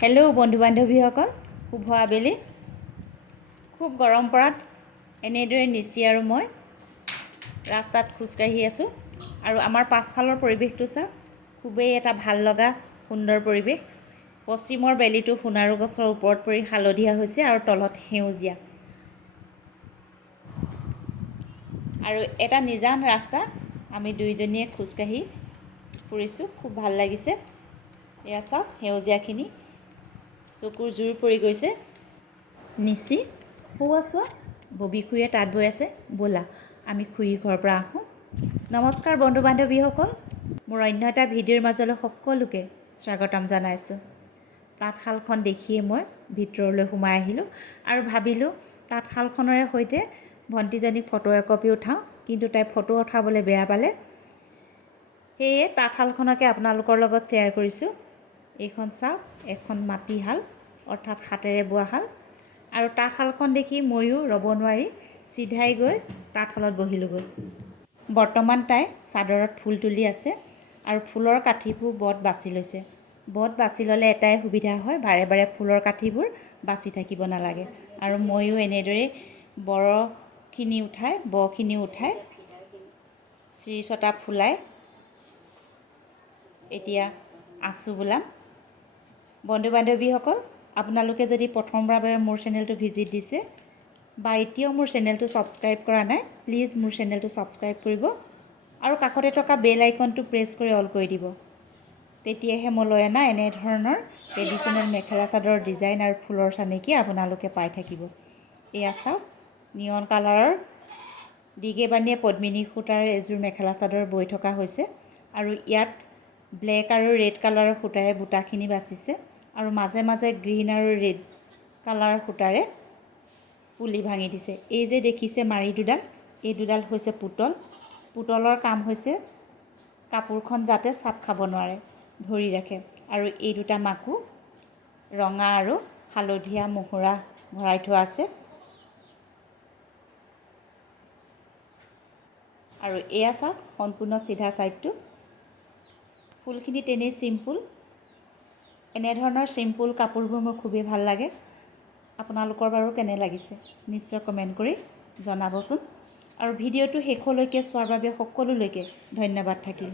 Hello' বন্ধু বান্ধৱীসকল, শুভ আবেলি। খুব গৰম পৰাত এনেদৰে নিচি আৰু মই ৰাস্তাত খোজকাঢ়ি আছোঁ আৰু আমাৰ পাছফালৰ পৰিৱেশটো চাওক, খুবেই এটা ভাল লগা সুন্দৰ পৰিৱেশ। পশ্চিমৰ বেলিটো সোণাৰু গছৰ ওপৰত পৰি হালধীয়া হৈছে আৰু তলত সেউজীয়া, আৰু এটা নিজান ৰাস্তা আমি দুইজনীয়ে খোজকাঢ়ি ফুৰিছোঁ, খুব ভাল লাগিছে। এয়া চাওক, সেউজীয়াখিনি চকুৰ জোৰ পৰি গৈছে। নিচি সৌৱা চোৱা, ববী খুৰীয়ে তাঁত বৈ আছে। ব'লা আমি খুৰীৰ ঘৰৰ পৰা আহোঁ। নমস্কাৰ বন্ধু বান্ধৱীসকল, মোৰ অন্য এটা ভিডিঅ'ৰ মাজলৈ সকলোকে স্বাগতম জনাইছোঁ। তাঁতশালখন দেখিয়ে মই ভিতৰলৈ সোমাই আহিলোঁ আৰু ভাবিলোঁ তাঁতশালখনৰে সৈতে ভণ্টিজনীক ফটো একপি উঠাওঁ, কিন্তু তাই ফটো উঠাবলৈ বেয়া পালে। সেয়ে তাঁতশালখনকে আপোনালোকৰ লগত শ্বেয়াৰ কৰিছোঁ। এইখন চাওক, এখন মাটিশাল অৰ্থাৎ হাতেৰে বোৱা শাল, আৰু তাঁতশালখন দেখি ময়ো ৰ'ব নোৱাৰি চিধাই গৈ তাঁতশালত বহিলোগৈ। বৰ্তমান তাই চাদৰত ফুল তুলি আছে আৰু ফুলৰ কাঠিবোৰ বত বাছি লৈছে। বত বাছি ল'লে এটাই সুবিধা হয়, বাৰে বাৰে ফুলৰ কাঠিবোৰ বাছি থাকিব নালাগে। আৰু ময়ো এনেদৰে বখিনি উঠাই চিৰিচটা ফুলাই এতিয়া আঁচু বোলাম। বন্ধু বান্ধৱীসকল, আপোনালোকে যদি প্ৰথমবাৰৰ বাবে মোৰ চেনেলটো ভিজিট দিছে বা এতিয়াও মোৰ চেনেলটো ছাবস্ক্ৰাইব কৰা নাই, প্লিজ মোৰ চেনেলটো ছাবস্ক্ৰাইব কৰিব আৰু কাষতে থকা বেল আইকনটো প্ৰেছ কৰি অল কৰি দিব। তেতিয়াহে মই লৈ অনা এনেধৰণৰ ট্ৰেডিশ্যনেল মেখেলা চাদৰৰ ডিজাইন আৰু ফুলৰ চানেকি আপোনালোকে পাই থাকিব। এয়া চাওক, নিয়ন কালাৰৰ দীঘে বানীয়ে পদ্মিনী সূতাৰ এযোৰ মেখেলা চাদৰ বৈ থকা হৈছে আৰু ইয়াত ব্লেক আৰু ৰেড কালাৰৰ সূতাৰে বুটাখিনি বাচিছে আৰু মাজে মাজে গ্ৰীণ আৰু ৰেড কালাৰৰ সূতাৰে পুলি ভাঙি দিছে। এই যে দেখিছে মাৰি দুডাল, এই দুডাল হৈছে পুতল। পুতলৰ কাম হৈছে কাপোৰখন যাতে চাপ খাব নোৱাৰে ধৰি ৰাখে, আৰু এই দুটা মাকো ৰঙা আৰু হালধীয়া মোহৰা ভৰাই থোৱা আছে। আৰু এয়া চাওক, সম্পূৰ্ণ চিধা ছাইডটো। ফুলখিনি তেনেই চিম্পুল। এনেধৰণৰ চিম্পুল কাপোৰবোৰ মোৰ খুবেই ভাল লাগে। আপোনালোকৰ বাৰু কেনে লাগিছে নিশ্চয় কমেণ্ট কৰি জনাবচোন। আৰু ভিডিঅ'টো শেষলৈকে চোৱাৰ বাবে সকলোলৈকে ধন্যবাদ থাকিল।